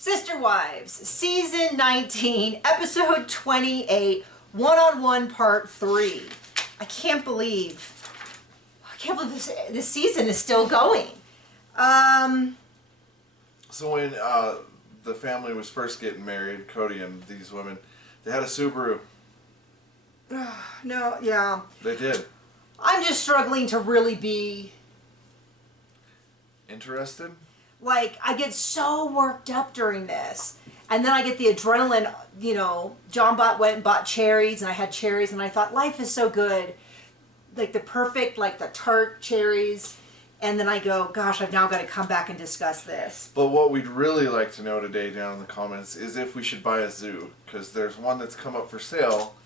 Sister Wives, Season 19, Episode 28, One-on-One Part 3. I can't believe this season is still going. So when the family was first getting married, Cody and these women, they had a Subaru. No, yeah. They did. I'm just struggling to really be... Interested? Like, I get so worked up during this. And then I get the adrenaline, you know, John went and bought cherries, and I had cherries, and I thought, life is so good. Like, the perfect, like, the tart cherries. And then I go, gosh, I've now got to come back and discuss this. But what we'd really like to know today down in the comments is if we should buy a zoo. Because there's one that's come up for sale.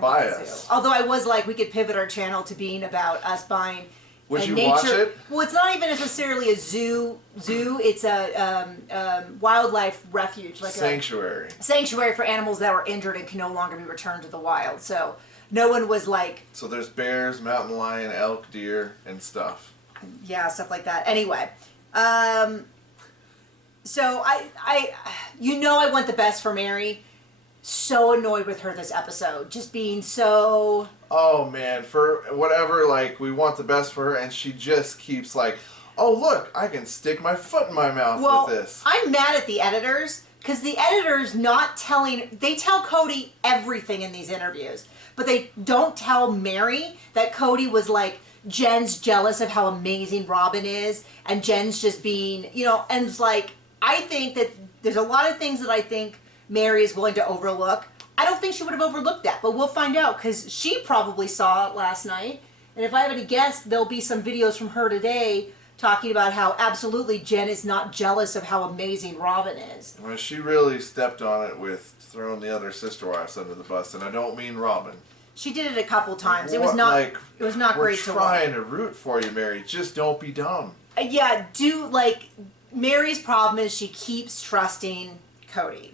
Buy us. Although I was like, we could pivot our channel to being about us buying... Would you watch it? Well, it's not even necessarily a zoo. It's a wildlife refuge, like sanctuary. A sanctuary for animals that are injured and can no longer be returned to the wild. So no one was like. So there's bears, mountain lion, elk, deer, and stuff. Yeah, stuff like that. Anyway, so I want the best for Mary. So annoyed with her this episode, just being so... Oh man, for whatever, like, we want the best for her, and she just keeps like, oh look, I can stick my foot in my mouth with this. I'm mad at the editors, because the editors they tell Cody everything in these interviews, but they don't tell Mary that Cody was like, Jen's jealous of how amazing Robin is, and Jen's just being, you know, and it's like, I think that there's a lot of things that I think Mary is willing to overlook. I don't think she would have overlooked that, but we'll find out, because she probably saw it last night. And if I have any guess, there'll be some videos from her today talking about how absolutely Jen is not jealous of how amazing Robin is. Well, she really stepped on it with throwing the other sister wives under the bus, and I don't mean Robin. She did it a couple times. It was not great to watch. We're trying to root for you, Mary. Just don't be dumb. Yeah, Mary's problem is she keeps trusting Cody.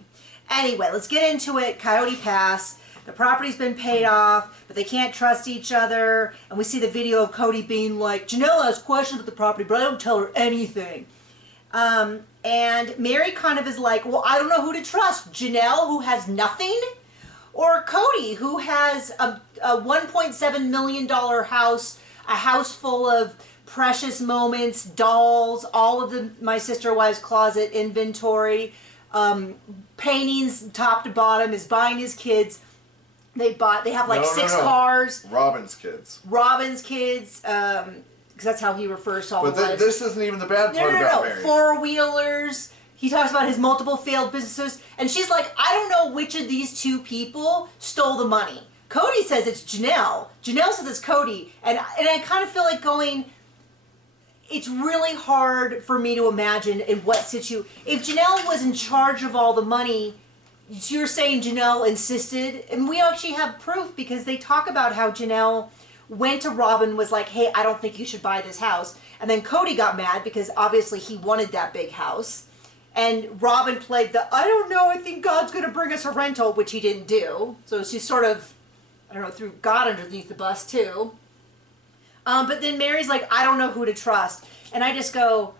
Anyway, let's get into it. Coyote Pass. The property's been paid off, but they can't trust each other. And we see the video of Cody being like, Janelle has questions with the property, but I don't tell her anything. And Mary kind of is like, well, I don't know who to trust. Janelle, who has nothing? Or Cody, who has a $1.7 million house, a house full of precious moments, dolls, all of my sister wives' closet inventory, paintings top to bottom, is buying his kids. They have like six cars. Robin's kids. Because that's how he refers to all the wives. But this isn't even the bad part about Mary. Four-wheelers. He talks about his multiple failed businesses. And she's like, I don't know which of these two people stole the money. Cody says it's Janelle. Janelle says it's Cody. And I kind of feel like going... It's really hard for me to imagine in what situation. If Janelle was in charge of all the money, you're saying Janelle insisted, and we actually have proof because they talk about how Janelle went to Robin, was like, hey, I don't think you should buy this house. And then Cody got mad because obviously he wanted that big house. And Robin played I don't know, I think God's going to bring us a rental, which he didn't do. So she sort of, I don't know, threw God underneath the bus too. But then Mary's like, I don't know who to trust. And I just go,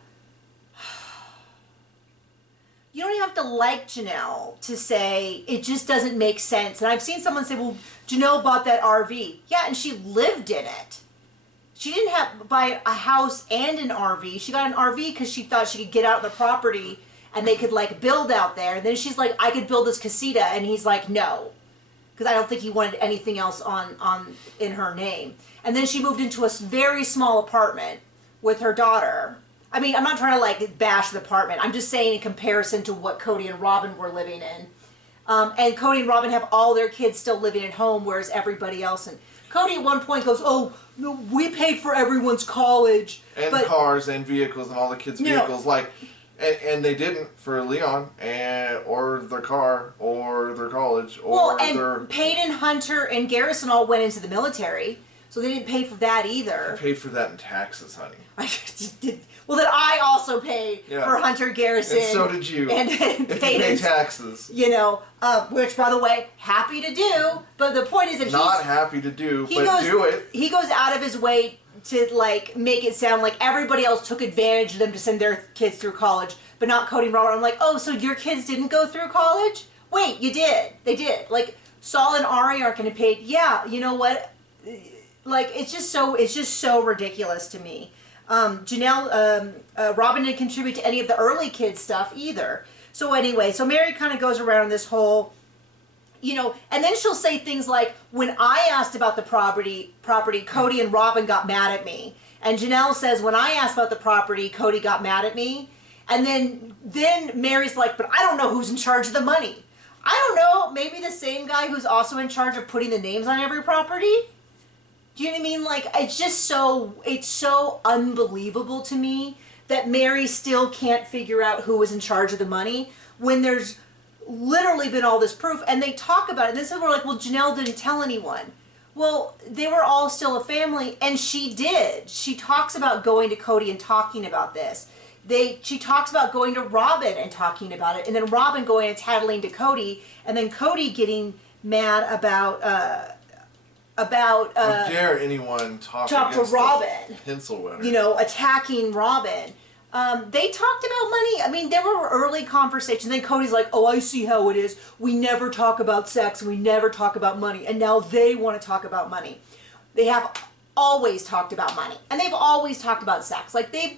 you don't even have to like Janelle to say it just doesn't make sense. And I've seen someone say, well, Janelle bought that RV. Yeah, and she lived in it. She didn't have to buy a house and an RV. She got an RV because she thought she could get out of the property and they could like build out there. And then she's like, I could build this casita. And he's like, no. Because I don't think he wanted anything else in her name. And then she moved into a very small apartment with her daughter. I mean, I'm not trying to like bash the apartment. I'm just saying in comparison to what Cody and Robin were living in. And Cody and Robin have all their kids still living at home, whereas everybody else. And Cody at one point goes, oh, no, we paid for everyone's college. And cars and vehicles and all the kids' vehicles. And they didn't for Leon or their car or their college or Peyton, Hunter, and Garrison all went into the military, so they didn't pay for that either. I paid for that in taxes, honey. Well, then I also paid for Hunter, Garrison. And so did you. And if you pay taxes. You know, which, by the way, happy to do. But the point is that not happy to do, but do it. He goes out of his way like make it sound like everybody else took advantage of them to send their kids through college, but not Cody and Robert. I'm like, oh, so your kids didn't go through college? Wait, you did. They did. Like, Saul and Ari aren't going to pay. Yeah, you know what? Like, it's just so ridiculous to me. Janelle, Robin didn't contribute to any of the early kids stuff either. So anyway, so Mary kind of goes around this whole, you know, and then she'll say things like, when I asked about the property, Cody and Robin got mad at me. And Janelle says, when I asked about the property, Cody got mad at me. And then Mary's like, but I don't know who's in charge of the money. I don't know, maybe the same guy who's also in charge of putting the names on every property? Do you know what I mean? Like, it's so unbelievable to me that Mary still can't figure out who was in charge of the money when there's literally been all this proof. And they talk about it. And this is where we're like, well, Janelle didn't tell anyone. Well, they were all still a family, and she did. She talks about going to Cody and talking about this. She talks about going to Robin and talking about it, and then Robin going and tattling to Cody, and then Cody getting mad about how dare anyone talk to Robin, pencil winner, you know, attacking Robin. They talked about money. I mean, there were early conversations. Then Cody's like, oh, I see how it is. We never talk about sex, and we never talk about money, and now they want to talk about money. They have always talked about money, and they've always talked about sex. Like, they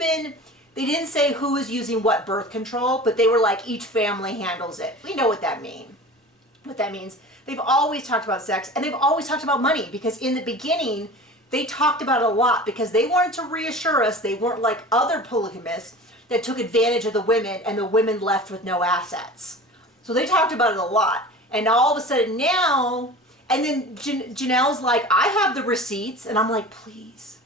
didn't say who is using what birth control, but they were like, each family handles it. We know what that means. They've always talked about sex, and they've always talked about money, because in the beginning, they talked about it a lot, because they wanted to reassure us they weren't like other polygamists that took advantage of the women, and the women left with no assets. So they talked about it a lot. And all of a sudden now, and then Janelle's like, I have the receipts, and I'm like, please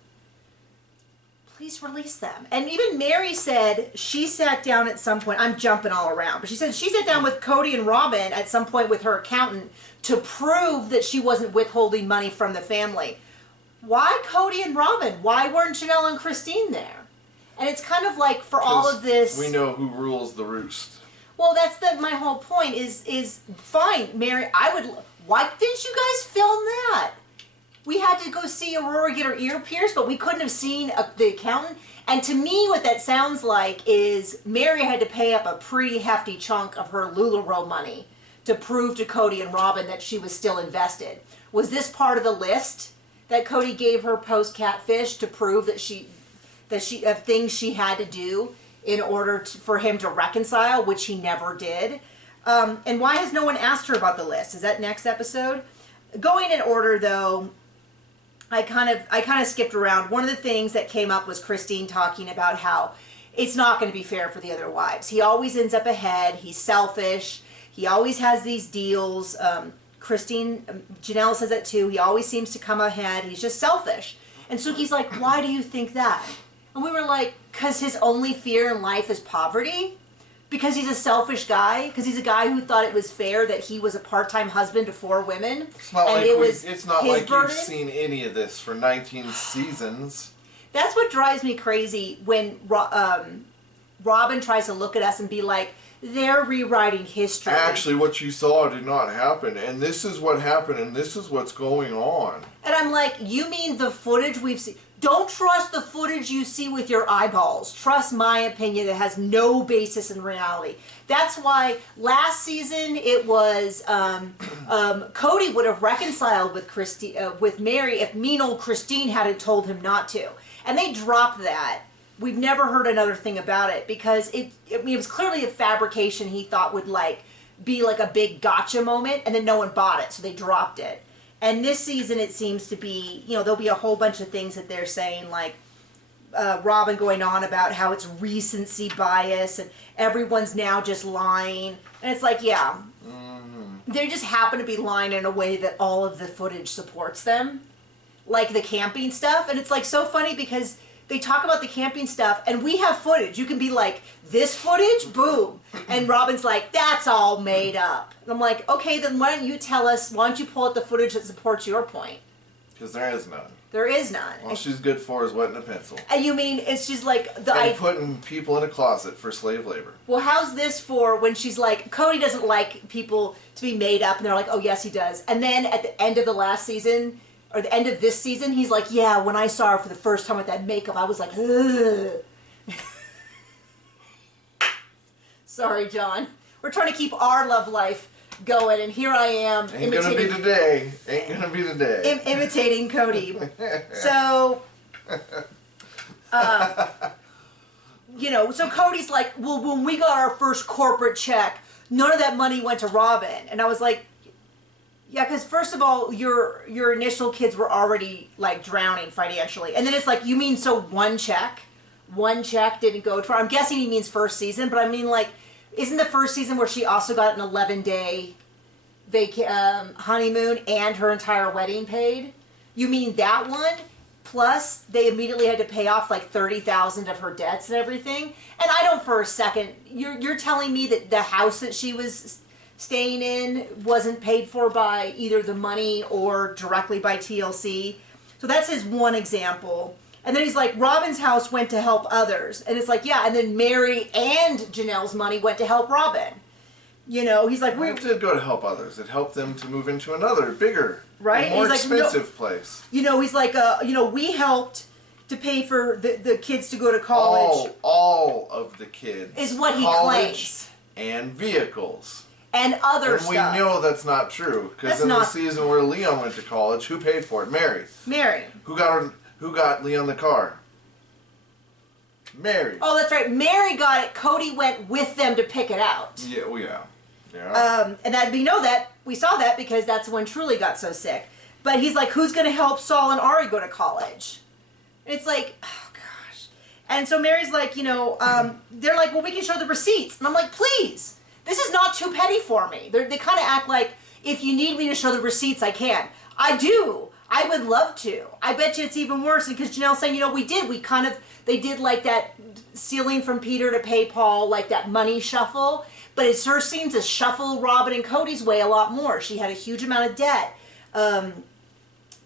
release them. And even Mary said she sat down at some point, I'm jumping all around, but she said she sat down with Cody and Robin at some point with her accountant to prove that she wasn't withholding money from the family. Why Cody and Robin? Why weren't Janelle and Christine there? And it's kind of like, for all of this, we know who rules the roost. Well, that's my whole point is fine, Mary, why didn't you guys film that? We had to go see Aurora get her ear pierced, but we couldn't have seen the accountant. And to me, what that sounds like is Mary had to pay up a pretty hefty chunk of her LuLaRoe money to prove to Cody and Robin that she was still invested. Was this part of the list that Cody gave her post-Catfish to prove that of things she had to do in order for him to reconcile, which he never did? And why has no one asked her about the list? Is that next episode? Going in order, though, I kind of skipped around. One of the things that came up was Christine talking about how it's not going to be fair for the other wives. He always ends up ahead. He's selfish. He always has these deals. Janelle says that too. He always seems to come ahead. He's just selfish. And Suki's like, why do you think that? And we were like, because his only fear in life is poverty? Because he's a selfish guy? Because he's a guy who thought it was fair that he was a part-time husband to 4 women? It's not like burden? You've seen any of this for 19 seasons. That's what drives me crazy when Robin tries to look at us and be like, they're rewriting history. Actually, what you saw did not happen, and this is what happened, and this is what's going on. And I'm like, you mean the footage we've seen? Don't trust the footage you see with your eyeballs. Trust my opinion that has no basis in reality. That's why last season it was Cody would have reconciled with Mary if mean old Christine hadn't told him not to. And they dropped that. We've never heard another thing about it because it was clearly a fabrication he thought would be like a big gotcha moment, and then no one bought it, so they dropped it. And this season it seems to be, there'll be a whole bunch of things that they're saying, like Robin going on about how it's recency bias and everyone's now just lying. And it's like, yeah, they just happen to be lying in a way that all of the footage supports them. Like the camping stuff. And it's like so funny because they talk about the camping stuff and we have footage. You can be like, this footage? Boom. And Robin's like, that's all made up. And I'm like, okay, then why don't you tell us, why don't you pull out the footage that supports your point? Because there is none. There is none. All she's good for is wetting a pencil. And you mean it's just like and putting people in a closet for slave labor. Well, how's this for when she's like, Cody doesn't like people to be made up, and they're like, oh yes he does. And then at the end of the last season, or the end of this season, he's like, yeah, when I saw her for the first time with that makeup, I was like, ugh. Sorry, John. We're trying to keep our love life going, and here I am. Ain't gonna be today. Ain't gonna be today. Imitating Cody. So, you know, so Cody's like, well, when we got our first corporate check, none of that money went to Robin. And I was like, yeah, because first of all, your initial kids were already like drowning financially. And then it's like, you mean so one check didn't go to her? I'm guessing he means first season, but I mean, like, isn't the first season where she also got an 11-day honeymoon and her entire wedding paid? You mean that one? Plus, they immediately had to pay off like $30,000 of her debts and everything. And I don't for a second, you're telling me that the house that she was staying in wasn't paid for by either the money or directly by TLC. So that's his one example. And then he's like, Robin's house went to help others. And it's like, yeah, and then Mary and Janelle's money went to help Robin. You know, he's like, it did go to help others. It helped them to move into another, bigger, right? more he's expensive like, place. You know, he's like, you know, we helped to pay for the kids to go to college. All of the kids. Is what he claims. And vehicles. And other stuff. And we know that's not true. Because in the season where Leon went to college, who paid for it? Mary. Mary. Who got Leon the car? Mary. Oh, that's right. Mary got it. Cody went with them to pick it out. Yeah, well, yeah. Yeah. And that we saw that because that's when Truly got so sick. But he's like, who's going to help Saul and Ari go to college? And it's like, oh gosh. And so Mary's like, you know, they're like, well, we can show the receipts. And I'm like, please. This is not too petty for me. They kind of act like, if you need me to show the receipts, I can. I do. I would love to. I bet you it's even worse. Because Janelle's saying, you know, they did like that stealing from Peter to pay Paul, like that money shuffle. But it sure seems to shuffle Robin and Cody's way a lot more. She had a huge amount of debt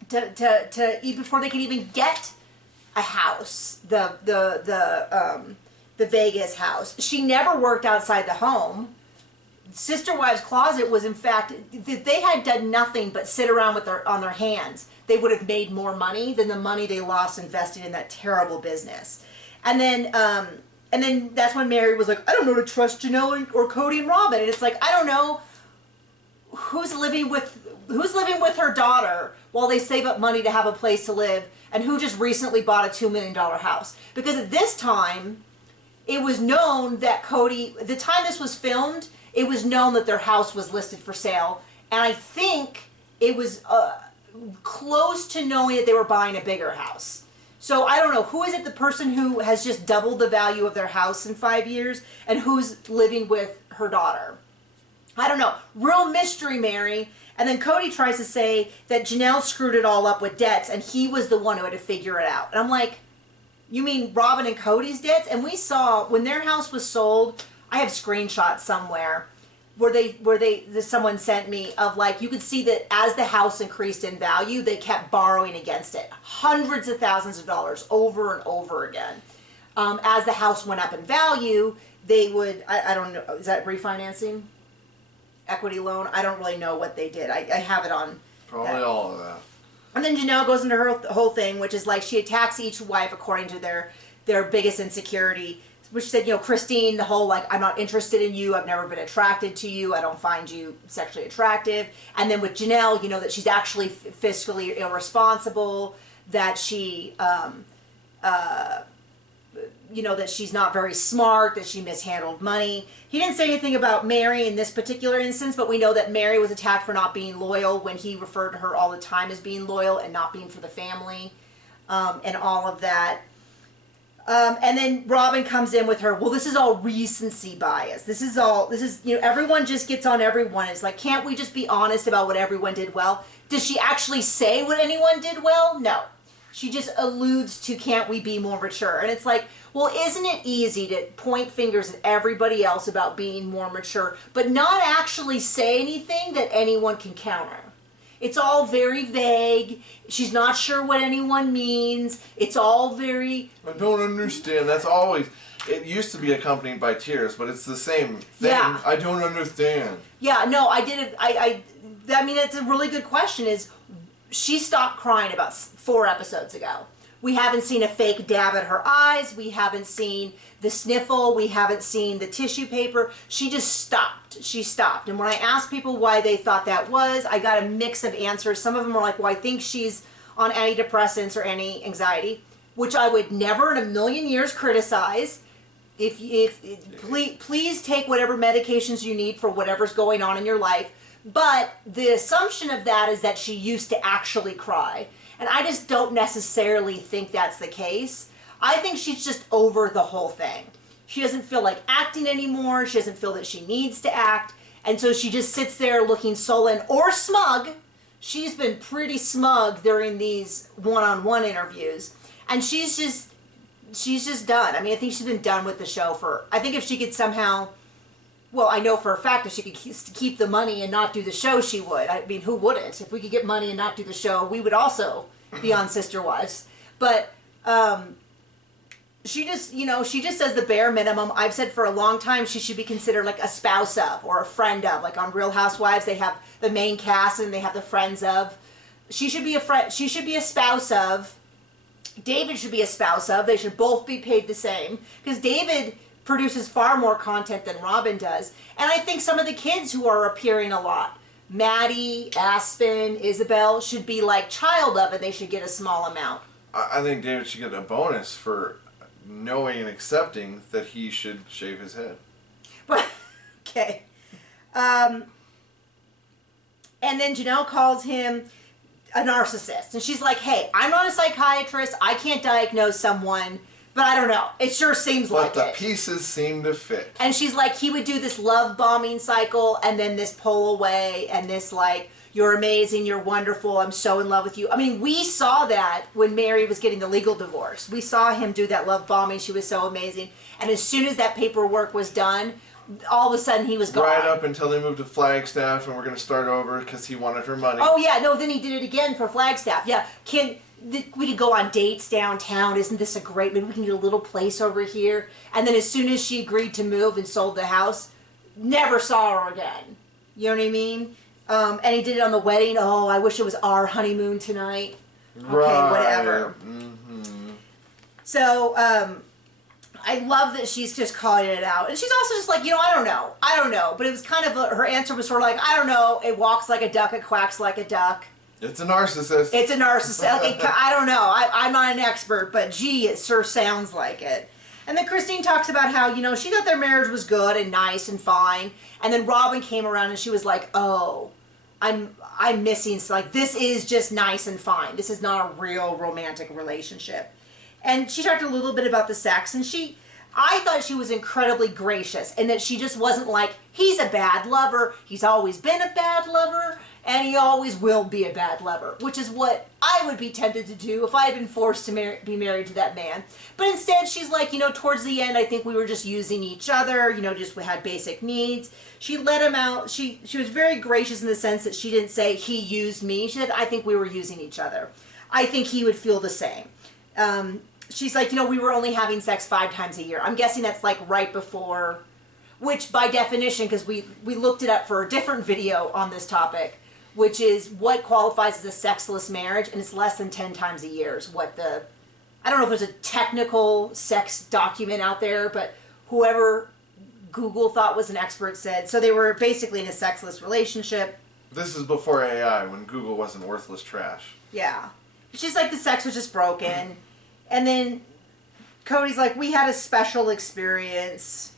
before they could even get a house, the Vegas house. She never worked outside the home. Sister Wives Closet was, in fact, if they had done nothing but sit around on their hands, they would have made more money than the money they lost investing in that terrible business. And then that's when Mary was like, I don't know to trust Janelle or Cody and Robin. And it's like, I don't know who's living with her daughter while they save up money to have a place to live, and who just recently bought a $2 million house. Because at this time, it was known that Cody, the time this was filmed, it was known that their house was listed for sale. And I think it was close to knowing that they were buying a bigger house. So I don't know, who is it, the person who has just doubled the value of their house in 5 years, and who's living with her daughter? I don't know. Real mystery, Mary. And then Cody tries to say that Janelle screwed it all up with debts, and he was the one who had to figure it out. And I'm like, you mean Robin and Cody's debts? And we saw, when their house was sold, I have screenshots somewhere where someone sent me of, like, you could see that as the house increased in value, they kept borrowing against it. Hundreds of thousands of dollars over and over again. As the house went up in value, they would, I don't know, is that refinancing? Equity loan? I don't really know what they did. I have it on. Probably all of that. And then Janelle goes into her whole thing, which is like she attacks each wife according to their biggest insecurity. Which said, you know, Christine, the whole, like, I'm not interested in you, I've never been attracted to you, I don't find you sexually attractive. And then with Janelle, you know, that she's actually fiscally irresponsible, that she, you know, that she's not very smart, that she mishandled money. He didn't say anything about Mary in this particular instance, but we know that Mary was attacked for not being loyal when he referred to her all the time as being loyal and not being for the family, and all of that. And then Robin comes in with her, well, this is all recency bias. This is, you know, everyone just gets on everyone. It's like, can't we just be honest about what everyone did well? Does she actually say what anyone did well? No. She just alludes to, can't we be more mature? And it's like, well, isn't it easy to point fingers at everybody else about being more mature, but not actually say anything that anyone can counter? It's all very vague. She's not sure what anyone means. It's all very... I don't understand. That's always... It used to be accompanied by tears, but it's the same thing. Yeah. I don't understand. Yeah, no, I did it. I mean, it's a really good question, is she stopped crying about 4 episodes ago. We haven't seen a fake dab at her eyes. We haven't seen the sniffle. We haven't seen the tissue paper. She just stopped. She stopped. And when I asked people why they thought that was, I got a mix of answers. Some of them were like, well, I think she's on antidepressants or anti-anxiety, which I would never in a million years criticize. Please take whatever medications you need for whatever's going on in your life. But the assumption of that is that she used to actually cry. And I just don't necessarily think that's the case. I think she's just over the whole thing. She doesn't feel like acting anymore. She doesn't feel that she needs to act. And so she just sits there looking sullen or smug. She's been pretty smug during these one-on-one interviews. And she's just done. I mean, I think she's been done with the show for, I think if she could somehow, well, I know for a fact if she could keep the money and not do the show, she would. I mean, who wouldn't? If we could get money and not do the show, we would also be on Sister Wives. But she just, she just does the bare minimum. I've said for a long time she should be considered like a spouse of or a friend of. Like on Real Housewives, they have the main cast and they have the friends of. She should be a friend. She should be a spouse of. David should be a spouse of. They should both be paid the same because David produces far more content than Robin does. And I think some of the kids who are appearing a lot, Maddie, Aspen, Isabel, should be like child of, and they should get a small amount. I think David should get a bonus for knowing and accepting that he should shave his head. But, okay. And then Janelle calls him a narcissist. And she's like, hey, I'm not a psychiatrist. I can't diagnose someone. But I don't know. It sure seems like it. But the pieces seem to fit. And she's like, he would do this love bombing cycle and then this pull away and this like, you're amazing, you're wonderful, I'm so in love with you. I mean, we saw that when Mary was getting the legal divorce. We saw him do that love bombing. She was so amazing. And as soon as that paperwork was done, all of a sudden he was gone. Right up until they moved to Flagstaff and we're going to start over because he wanted her money. Oh, yeah. No, then he did it again for Flagstaff. Yeah. We could go on dates downtown. Isn't this a great, maybe we can get a little place over here. And then as soon as she agreed to move and sold the house, never saw her again. You know what I mean? And he did it on the wedding. Oh, I wish it was our honeymoon tonight. Right. Okay, whatever. Mm-hmm. So, I love that she's just calling it out. And she's also just like, I don't know. But it was kind of, her answer was sort of like, I don't know. It walks like a duck, it quacks like a duck. It's a narcissist. It's a narcissist. I don't know. I'm not an expert, but gee, it sure sounds like it. And then Christine talks about how, she thought their marriage was good and nice and fine. And then Robin came around and she was like, oh, I'm missing, like, this is just nice and fine. This is not a real romantic relationship. And she talked a little bit about the sex, and I thought she was incredibly gracious and that she just wasn't like, he's a bad lover, he's always been a bad lover, and he always will be a bad lover, which is what I would be tempted to do if I had been forced to be married to that man. But instead, she's like, towards the end, I think we were just using each other, just we had basic needs. She let him out. She was very gracious in the sense that she didn't say he used me. She said, I think we were using each other. I think he would feel the same. She's like, we were only having sex 5 times a year. I'm guessing that's like right before, which by definition, because we looked it up for a different video on this topic, which is what qualifies as a sexless marriage, and it's less than 10 times a year is what I don't know if there's a technical sex document out there, but whoever Google thought was an expert said, so they were basically in a sexless relationship. This is before AI, when Google wasn't worthless trash. Yeah. She's like, the sex was just broken. And then Cody's like, we had a special experience.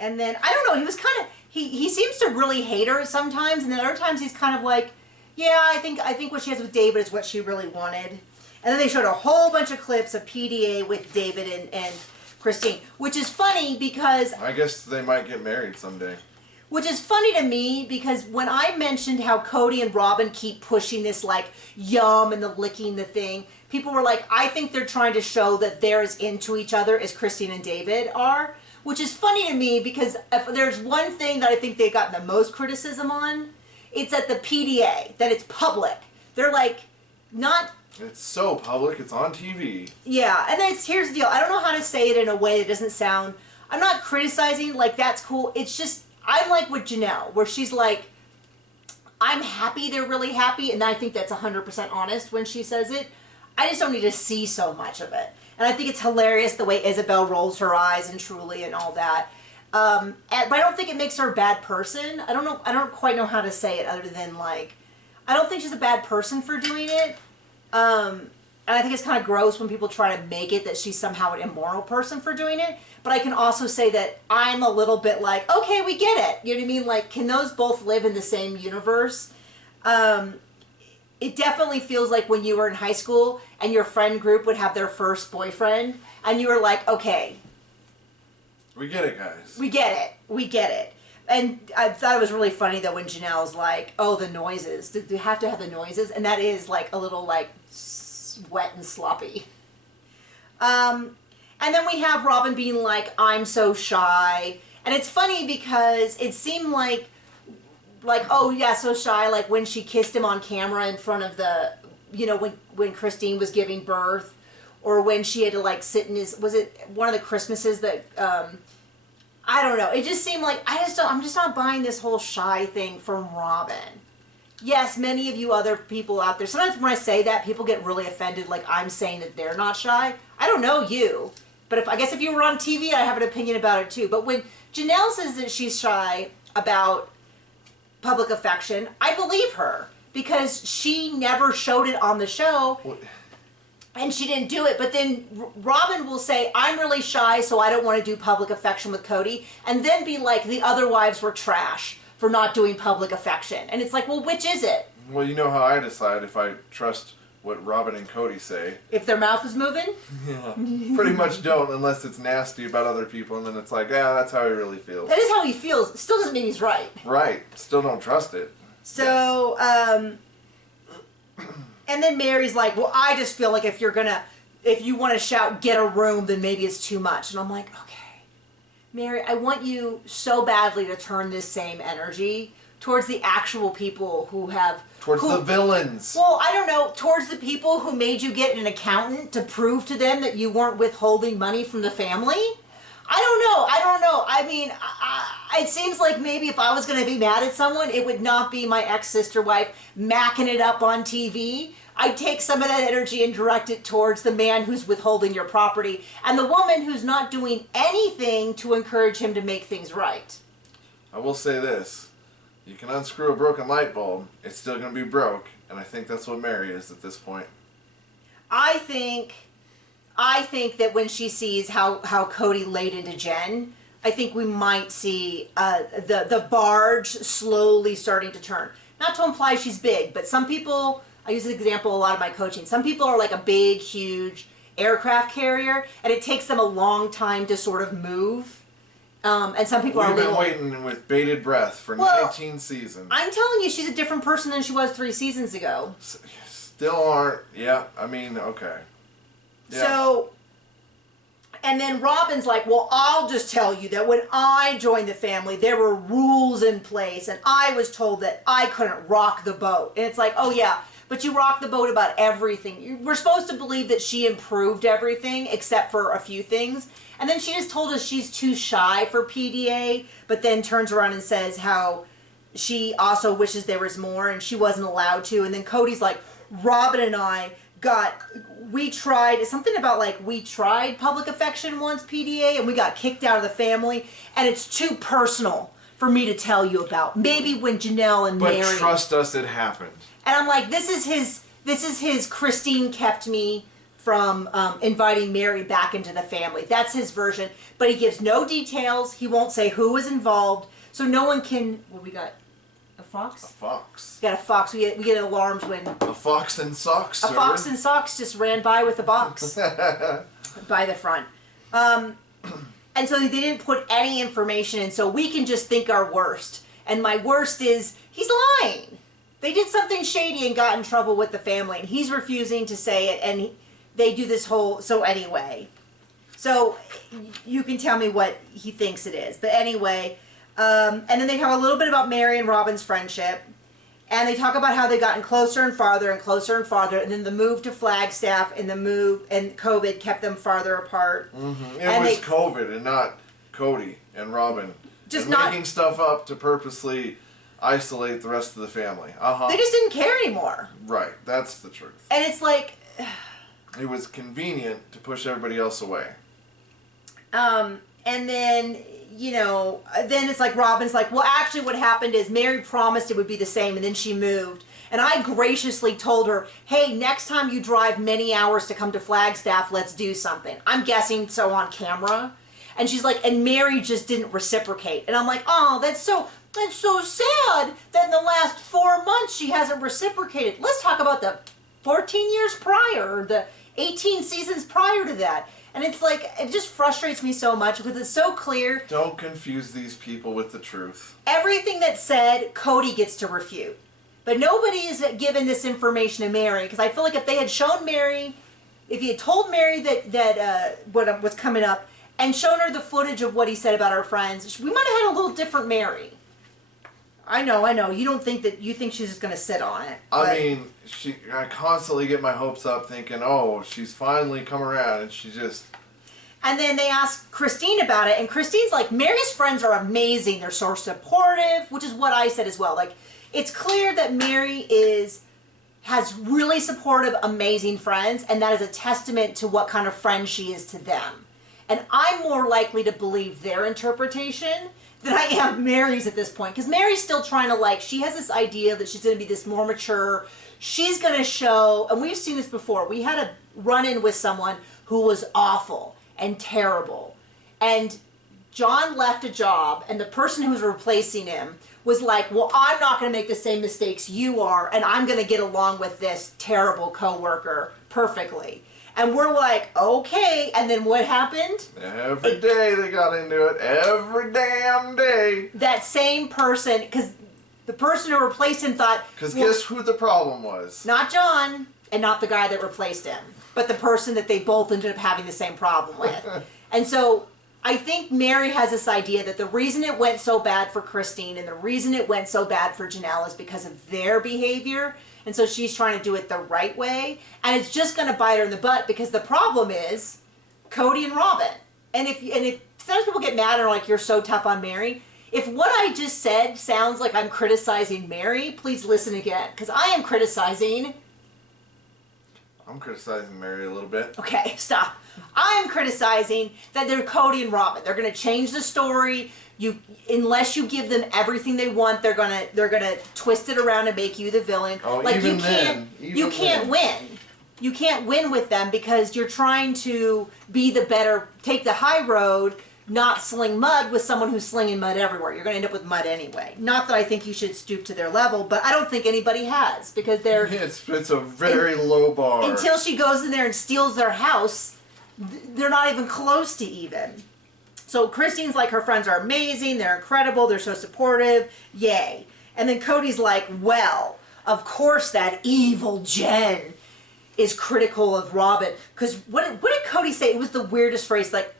And then, I don't know, he was kind of, he seems to really hate her sometimes, and then other times he's kind of like, yeah, I think what she has with David is what she really wanted. And then they showed a whole bunch of clips of PDA with David and Christine, which is funny because... I guess they might get married someday. Which is funny to me because when I mentioned how Cody and Robin keep pushing this like yum and the licking the thing, people were like, I think they're trying to show that they're as into each other as Christine and David are. Which is funny to me because if there's one thing that I think they've gotten the most criticism on, it's at the PDA, that it's public. They're like, not... It's so public, it's on TV. Yeah, and then here's the deal. I don't know how to say it in a way that doesn't sound... I'm not criticizing, like, that's cool. It's just, I'm like with Janelle, where she's like, I'm happy they're really happy, and I think that's 100% honest when she says it. I just don't need to see so much of it. And I think it's hilarious the way Isabel rolls her eyes and Truly and all that. But I don't think it makes her a bad person. I don't know. I don't quite know how to say it other than like, I don't think she's a bad person for doing it. And I think it's kind of gross when people try to make it that she's somehow an immoral person for doing it. But I can also say that I'm a little bit like, okay, we get it. You know what I mean? Like, can those both live in the same universe? It definitely feels like when you were in high school and your friend group would have their first boyfriend and you were like, okay. We get it, guys. We get it. We get it. And I thought it was really funny though when Janelle's like, oh, the noises. Do you have to have the noises? And that is like a little like wet and sloppy. And then we have Robin being like, I'm so shy. And it's funny because it seemed like, oh yeah, so shy, like when she kissed him on camera in front of the, you know, when Christine was giving birth, or when she had to like sit in his, was it one of the Christmases that, I don't know. It just seemed like, I'm just not buying this whole shy thing from Robin. Yes, many of you other people out there, sometimes when I say that, people get really offended, like I'm saying that they're not shy. I don't know you, but I guess if you were on TV, I have an opinion about it too. But when Janelle says that she's shy about public affection, I believe her because she never showed it on the show. What? And she didn't do it, but then Robin will say, I'm really shy, so I don't want to do public affection with Cody, and then be like, the other wives were trash for not doing public affection. And it's like, well, which is it? Well, you know how I decide if I trust what Robin and Cody say. If their mouth is moving? Yeah. Pretty much don't unless it's nasty about other people, and then it's like, yeah, that's how he really feels. That is how he feels. It still doesn't mean he's right. Right. Still don't trust it. So, yes. And then Mary's like, well, I just feel like if you want to shout, get a room, then maybe it's too much. And I'm like, okay, Mary, I want you so badly to turn this same energy towards the actual people who have... Towards the villains. Well, I don't know, towards the people who made you get an accountant to prove to them that you weren't withholding money from the family. I don't know. I mean, it seems like maybe if I was going to be mad at someone, it would not be my ex-sister wife macking it up on TV. I'd take some of that energy and direct it towards the man who's withholding your property and the woman who's not doing anything to encourage him to make things right. I will say this. You can unscrew a broken light bulb. It's still going to be broke. And I think that's what Mary is at this point. I think that when she sees how Cody laid into Jen, I think we might see the barge slowly starting to turn. Not to imply she's big, but some people, I use this example a lot of my coaching, some people are like a big, huge aircraft carrier, and it takes them a long time to sort of move. And some people We've been waiting with bated breath for 19 seasons. I'm telling you, she's a different person than she was 3 seasons ago. Still aren't. Yeah, I mean, okay. Yeah. So, and then Robin's like, well, I'll just tell you that when I joined the family, there were rules in place, and I was told that I couldn't rock the boat. And it's like, oh yeah, but you rocked the boat about everything. We're supposed to believe that she improved everything except for a few things. And then she just told us she's too shy for PDA, but then turns around and says how she also wishes there was more and she wasn't allowed to. And then Cody's like, Robin and I we tried something about like we tried public affection once, PDA, and we got kicked out of the family, and it's too personal for me to tell you about. Maybe when Janelle and Mary. But trust us, it happened. And I'm like, this is his Christine kept me from inviting Mary back into the family. That's his version, but he gives no details. He won't say who was involved, so no one can. What we got? A fox? A fox. We got a fox. We get alarms when... A fox in socks, sir. A fox in socks just ran by with a box by the front. And so they didn't put any information in, so we can just think our worst. And my worst is, he's lying. They did something shady and got in trouble with the family, and he's refusing to say it, and they do this whole... So anyway. So you can tell me what he thinks it is. But anyway... and then they talk a little bit about Mary and Robin's friendship. And they talk about how they've gotten closer and farther and closer and farther. And then the move to Flagstaff and COVID kept them farther apart. Mm-hmm. It was COVID and not Cody and Robin. Just making stuff up to purposely isolate the rest of the family. They just didn't care anymore. Right, that's the truth. And it's like... It was convenient to push everybody else away. And then, you know, then it's like Robin's like, well, actually what happened is Mary promised it would be the same, and then she moved. And I graciously told her, hey, next time you drive many hours to come to Flagstaff, let's do something. I'm guessing so on camera. And she's like, and Mary just didn't reciprocate. And I'm like, oh, that's so sad that in the last 4 months she hasn't reciprocated. Let's talk about the 14 years prior, or the 18 seasons prior to that. And it's like, it just frustrates me so much because it's so clear. Don't confuse these people with the truth. Everything that's said, Cody gets to refute. But nobody is given this information to Mary, because I feel like if they had shown Mary, if he had told Mary that what was coming up, and shown her the footage of what he said about our friends, we might have had a little different Mary. I know. You don't think that, you think she's just going to sit on it. I mean, I constantly get my hopes up thinking, oh, she's finally come around, and she just... And then they ask Christine about it, and Christine's like, Mary's friends are amazing. They're so supportive, which is what I said as well. Like, it's clear that Mary has really supportive, amazing friends, and that is a testament to what kind of friend she is to them. And I'm more likely to believe their interpretation than I am Mary's at this point. Because Mary's still trying to, like, she has this idea that she's going to be this more mature. She's going to show, and we've seen this before. We had a run-in with someone who was awful and terrible. And John left a job, and the person who was replacing him was like, well, I'm not going to make the same mistakes you are, and I'm going to get along with this terrible coworker perfectly. And we're like, okay. And then what happened? Every day they got into it. Every damn day. That same person, because the person who replaced him thought... Because guess who the problem was? Not John, and not the guy that replaced him, but the person that they both ended up having the same problem with. And so I think Mary has this idea that the reason it went so bad for Christine and the reason it went so bad for Janelle is because of their behavior. And so she's trying to do it the right way. And it's just going to bite her in the butt, because the problem is Cody and Robin. And if sometimes people get mad and are like, you're so tough on Mary. If what I just said sounds like I'm criticizing Mary, please listen again. Because I am criticizing... I'm criticizing Mary a little bit. Okay, stop. I'm criticizing that they're Cody and Robin. They're going to change the story. Unless you give them everything they want, they're gonna twist it around and make you the villain. Oh, like even you can't win. You can't win with them because you're trying to be the better, take the high road, not sling mud with someone who's slinging mud everywhere. You're going to end up with mud anyway. Not that I think you should stoop to their level, but I don't think anybody has, because they're... It's a very low bar. Until she goes in there and steals their house, they're not even close to even. So Christine's like, her friends are amazing, they're incredible, they're so supportive, yay. And then Cody's like, well, of course that evil Jen is critical of Robin. Because what did Cody say? It was the weirdest phrase, like,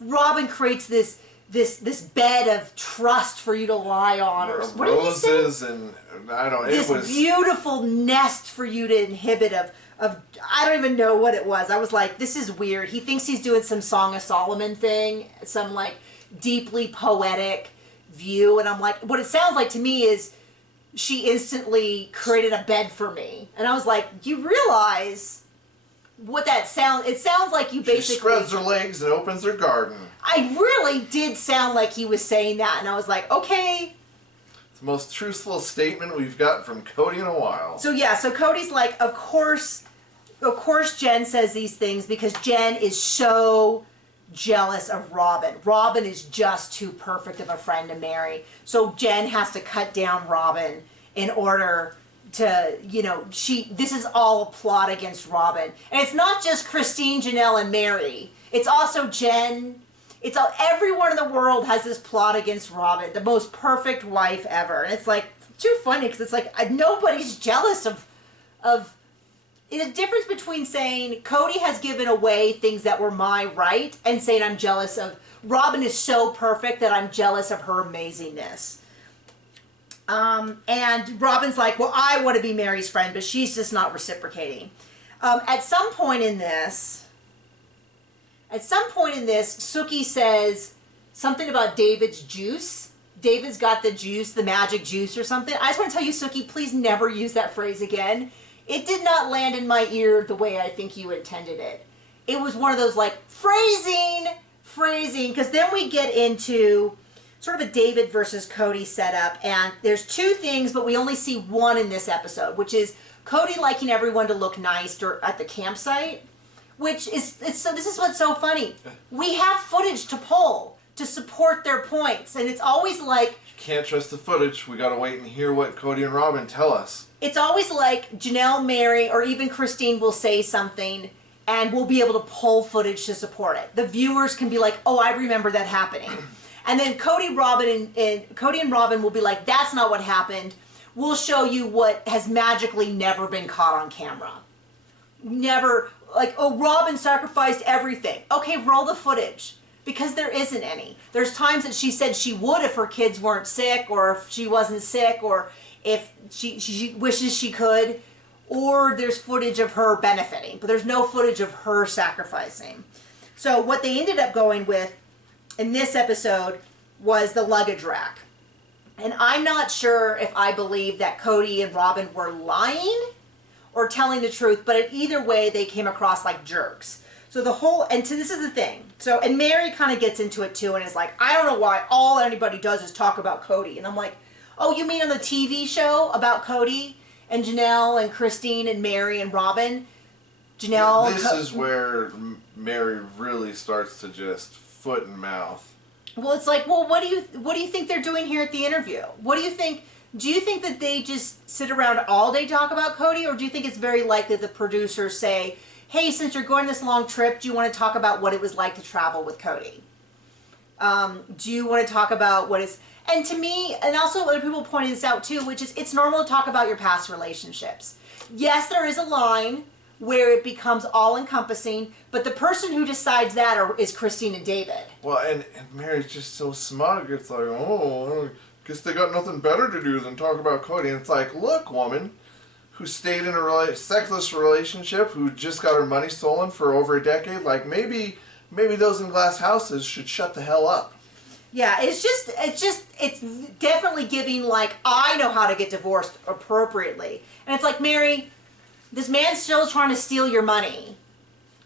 Robin creates this bed of trust for you to lie on, or what did he say? Roses and I don't know. This beautiful nest for you to inhibit of I don't even know what it was. I was like, this is weird. He thinks he's doing some Song of Solomon thing, some like deeply poetic view, and I'm like, what it sounds like to me is she instantly created a bed for me, and I was like, you realize what that sounds? It sounds like you basically... She spreads her legs and opens her garden. I really did sound like he was saying that, and I was like, okay. It's the most truthful statement we've got from Cody in a while. So yeah, so Cody's like, of course Jen says these things because Jen is so jealous of Robin. Robin is just too perfect of a friend to marry. So Jen has to cut down Robin in order to, you know, this is all a plot against Robin. And it's not just Christine, Janelle, and Mary. It's also Jen. Everyone in the world has this plot against Robin, the most perfect wife ever. And it's like, too funny, because it's like, nobody's jealous of the difference between saying Cody has given away things that were my right and saying I'm jealous of Robin is so perfect that I'm jealous of her amazingness. And Robin's like, well, I want to be Mary's friend, but she's just not reciprocating. At some point in this, Sookie says something about David's juice David's got the juice, the magic juice or something. I just want to tell you, Suki, please never use that phrase again. It did not land in my ear the way I think you intended it. It was one of those like phrasing, because then we get into sort of a David versus Cody setup, and there's two things, but we only see one in this episode, which is Cody liking everyone to look nice at the campsite, which is, so this is what's so funny. We have footage to pull to support their points, and it's always like... You can't trust the footage. We gotta wait and hear what Cody and Robin tell us. It's always like Janelle, Mary, or even Christine will say something, and we'll be able to pull footage to support it. The viewers can be like, oh, I remember that happening. And then Cody and Robin will be like, that's not what happened. We'll show you what has magically never been caught on camera. Never, like, oh, Robin sacrificed everything. Okay, roll the footage. Because there isn't any. There's times that she said she would if her kids weren't sick, or if she wasn't sick, or if she wishes she could, or there's footage of her benefiting, but there's no footage of her sacrificing. So what they ended up going with in this episode was the luggage rack. And I'm not sure if I believe that Cody and Robin were lying or telling the truth, but either way they came across like jerks. So this is the thing. So, and Mary kind of gets into it too and is like, I don't know why all anybody does is talk about Cody. And I'm like, oh, you mean on the TV show about Cody and Janelle and Christine and Mary and Robin? Janelle... This is where Mary really starts to just foot and mouth. Well, it's like, well, what do you think they're doing here at the interview? What do you think? Do you think that they just sit around all day talk about Cody, or do you think it's very likely the producers say, hey, since you're going this long trip, do you want to talk about what it was like to travel with Cody? Do you want to talk about what is... And to me, and also other people pointed this out too, which is it's normal to talk about your past relationships. Yes, there is a line where it becomes all-encompassing, but the person who decides that is Christine and David. Well, and Mary's just so smug. It's like, oh, I guess they got nothing better to do than talk about Cody. And it's like, look, woman, who stayed in a sexless relationship, who just got her money stolen for over a decade, like maybe those in glass houses should shut the hell up. Yeah, it's definitely giving like, I know how to get divorced appropriately. And it's like, Mary, this man's still trying to steal your money.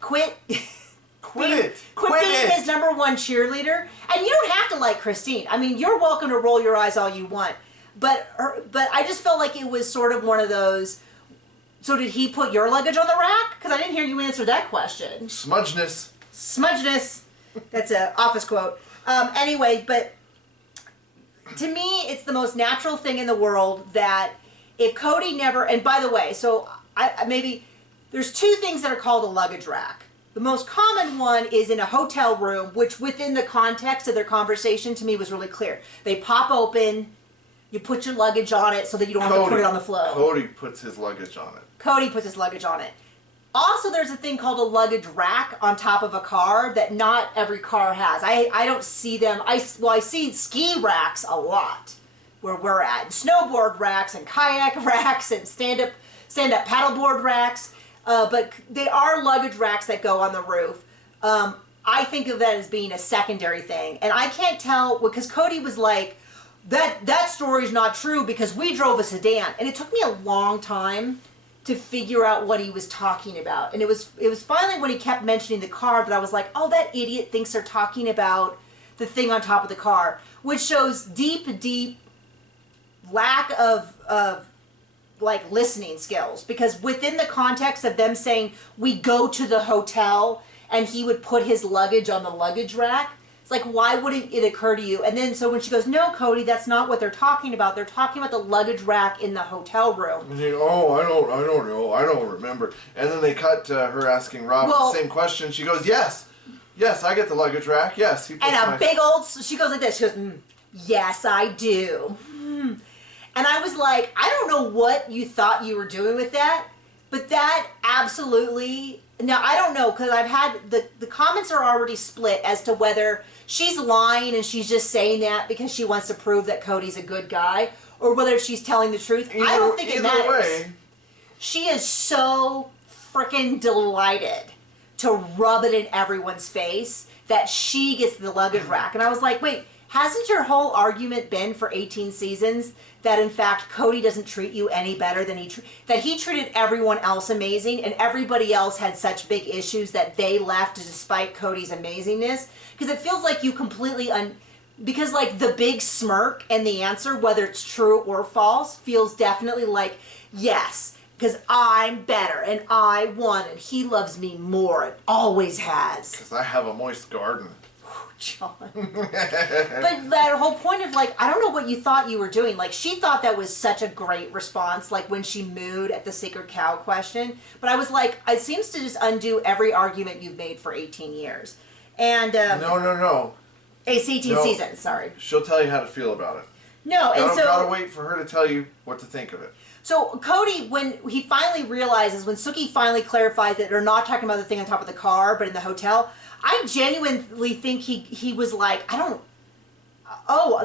Quit being his number one cheerleader. And you don't have to like Christine. I mean, you're welcome to roll your eyes all you want. But I just felt like it was sort of one of those, so did he put your luggage on the rack? Because I didn't hear you answer that question. Smudgeness. That's an office quote. Anyway, but to me, it's the most natural thing in the world that if Cody never, and by the way, so maybe there's two things that are called a luggage rack. The most common one is in a hotel room, which within the context of their conversation to me was really clear. They pop open, you put your luggage on it so that you don't have to put it on the floor. Cody puts his luggage on it. Also, there's a thing called a luggage rack on top of a car that not every car has. I don't see them. I see ski racks a lot where we're at. Snowboard racks and kayak racks and stand-up paddleboard racks. But they are luggage racks that go on the roof. I think of that as being a secondary thing. And I can't tell, because Cody was like, that story's not true because we drove a sedan. And it took me a long time to figure out what he was talking about. And it was finally when he kept mentioning the car that I was like, oh, that idiot thinks they're talking about the thing on top of the car, which shows deep lack of like listening skills, because within the context of them saying we go to the hotel and he would put his luggage on the luggage rack, it's like, why wouldn't it occur to you? And then so when she goes, no, Cody, that's not what they're talking about. They're talking about the luggage rack in the hotel room. And you, oh, I don't know, I don't remember. And then they cut to her asking Rob the same question. She goes, yes, I get the luggage rack. Yes, he puts and a big old. She goes like this. She goes, yes, I do. And I was like, I don't know what you thought you were doing with that, but that absolutely. Now, I don't know, because I've had, the comments are already split as to whether she's lying and she's just saying that because she wants to prove that Cody's a good guy, or whether she's telling the truth. I don't think it matters. Way. She is so freaking delighted to rub it in everyone's face that she gets the luggage rack. And I was like, wait, hasn't your whole argument been for 18 seasons that in fact Cody doesn't treat you any better than that he treated everyone else amazing and everybody else had such big issues that they left despite Cody's amazingness? Because it feels like you completely because like the big smirk and the answer, whether it's true or false, feels definitely like, yes, because I'm better and I won and he loves me more. It always has. Because I have a moist garden. John. But that whole point of like, I don't know what you thought you were doing. Like, she thought that was such a great response, like when she mooed at the sacred cow question. But I was like, it seems to just undo every argument you've made for 18 years. And No. It's 18 seasons, sorry. She'll tell you how to feel about it. No, and so gotta wait for her to tell you what to think of it. So Cody, when he finally realizes, when Sookie finally clarifies that they're not talking about the thing on top of the car, but in the hotel, I genuinely think he was like,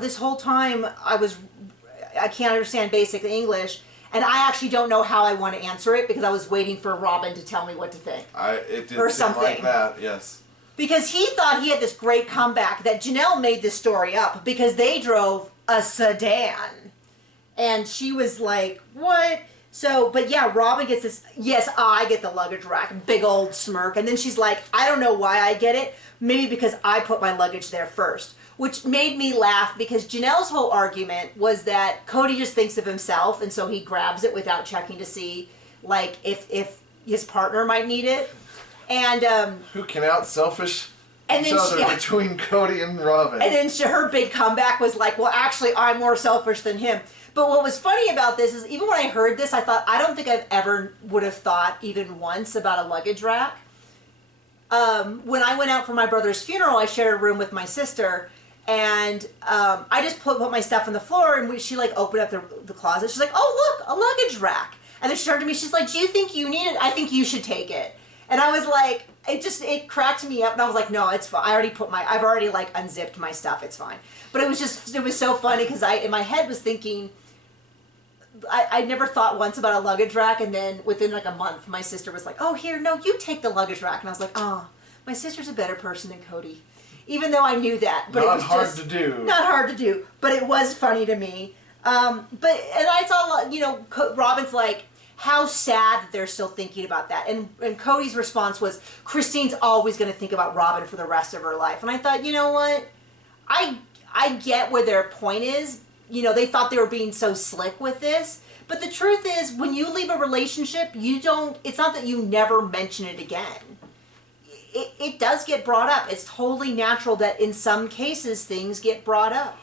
this whole time I can't understand basic English, and I actually don't know how I want to answer it because I was waiting for Robin to tell me what to think. It did seem like that, yes. Because he thought he had this great comeback that Janelle made this story up because they drove a sedan. And she was like, what? So, but yeah, Robin gets this, yes, I get the luggage rack, big old smirk. And then she's like, I don't know why I get it. Maybe because I put my luggage there first. Which made me laugh because Janelle's whole argument was that Cody just thinks of himself and so he grabs it without checking to see, like, if his partner might need it. And who can out-selfish each other between Cody and Robin. And then her big comeback was like, well, actually, I'm more selfish than him. But what was funny about this is even when I heard this, I thought, I don't think I've ever would have thought even once about a luggage rack. When I went out for my brother's funeral, I shared a room with my sister. And I just put my stuff on the floor, and she like opened up the closet. She's like, oh, look, a luggage rack. And then she turned to me, she's like, do you think you need it? I think you should take it. And I was like, it cracked me up, and I was like, no, it's fine. I've already like unzipped my stuff. It's fine. But it was so funny because in my head was thinking, I never thought once about a luggage rack, and then within like a month, my sister was like, oh, here, no, you take the luggage rack. And I was like, oh, my sister's a better person than Cody. Even though I knew that. But not hard to do. Not hard to do. But it was funny to me. And I saw, Robin's like, how sad that they're still thinking about that. And Cody's response was, Christine's always going to think about Robin for the rest of her life. And I thought, you know what? I get where their point is. You know, they thought they were being so slick with this. But the truth is, when you leave a relationship, it's not that you never mention it again. It does get brought up. It's totally natural that in some cases things get brought up.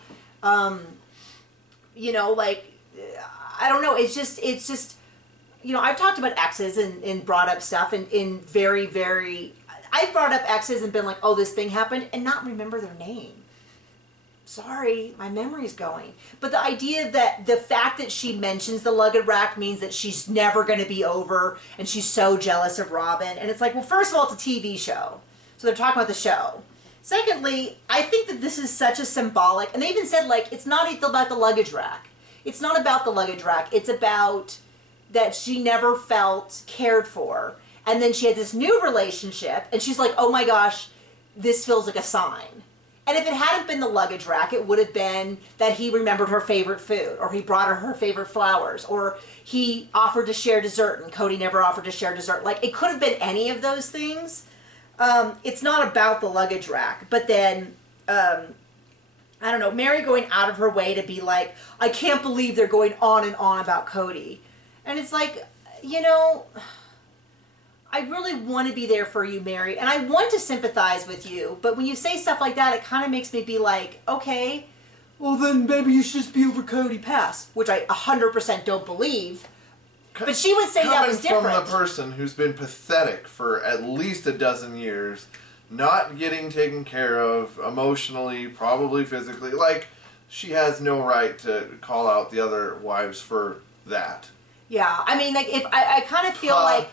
You know, like, I don't know. It's just, you know, I've talked about exes and brought up stuff in very, very, I've brought up exes and been like, oh, this thing happened, and not remember their name. Sorry, my memory's going. But the idea that the fact that she mentions the luggage rack means that she's never going to be over and she's so jealous of Robin. And it's like, well, first of all, it's a TV show. So they're talking about the show. Secondly, I think that this is such a symbolic, and they even said, like, it's not about the luggage rack. It's not about the luggage rack. It's about that she never felt cared for. And then she had this new relationship, and she's like, oh my gosh, this feels like a sign. And if it hadn't been the luggage rack, it would have been that he remembered her favorite food, or he brought her favorite flowers, or he offered to share dessert and Cody never offered to share dessert. Like, it could have been any of those things. It's not about the luggage rack. But then, I don't know, Mary going out of her way to be like, I can't believe they're going on and on about Cody. And it's like, you know, I really want to be there for you, Mary, and I want to sympathize with you, but when you say stuff like that, it kind of makes me be like, okay, well then maybe you should just be over Cody Pass, which I 100% don't believe. But she would say that was different. Coming from the person who's been pathetic for at least a dozen years, not getting taken care of emotionally, probably physically, like, she has no right to call out the other wives for that. Yeah, I mean, like, if I kind of feel like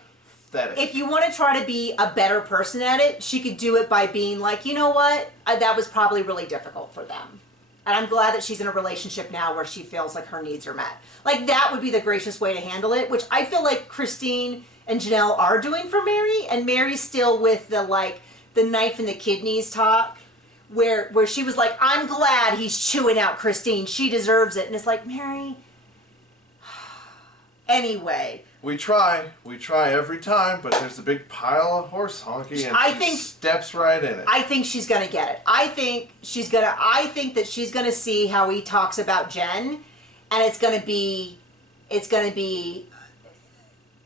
if you want to try to be a better person at it, she could do it by being like, you know what, that was probably really difficult for them. And I'm glad that she's in a relationship now where she feels like her needs are met. Like, that would be the gracious way to handle it, which I feel like Christine and Janelle are doing for Mary, and Mary's still with the, like, the knife in the kidneys talk, where she was like, I'm glad he's chewing out Christine. She deserves it. And it's like, Mary. Anyway. We try every time, but there's a big pile of horse honky, and she steps right in it. I think she's gonna get it. I think that she's gonna see how he talks about Jen, and it's gonna be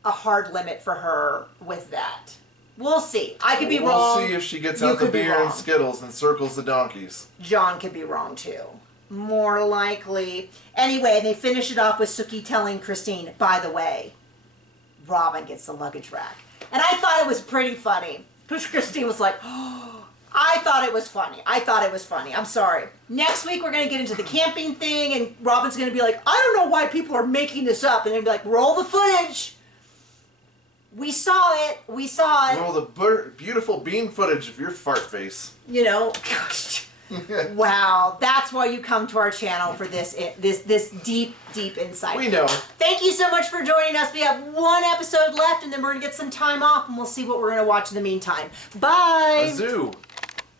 a hard limit for her with that. We'll see. I could be wrong. We'll see if she gets out the beer and Skittles and circles the donkeys. John could be wrong too. More likely. Anyway, they finish it off with Sookie telling Christine, by the way, Robin gets the luggage rack. And I thought it was pretty funny. Because Christine was like, oh, I thought it was funny. I'm sorry. Next week we're going to get into the camping thing, and Robin's going to be like, I don't know why people are making this up. And they're going to be like, roll the footage. We saw it. Roll the beautiful bean footage of your fart face. You know, gosh. Wow, that's why you come to our channel for this deep insight. We know. Thank you so much for joining us. We have one episode left, and then we're gonna get some time off, and we'll see what we're gonna watch in the meantime. Bye. A zoo.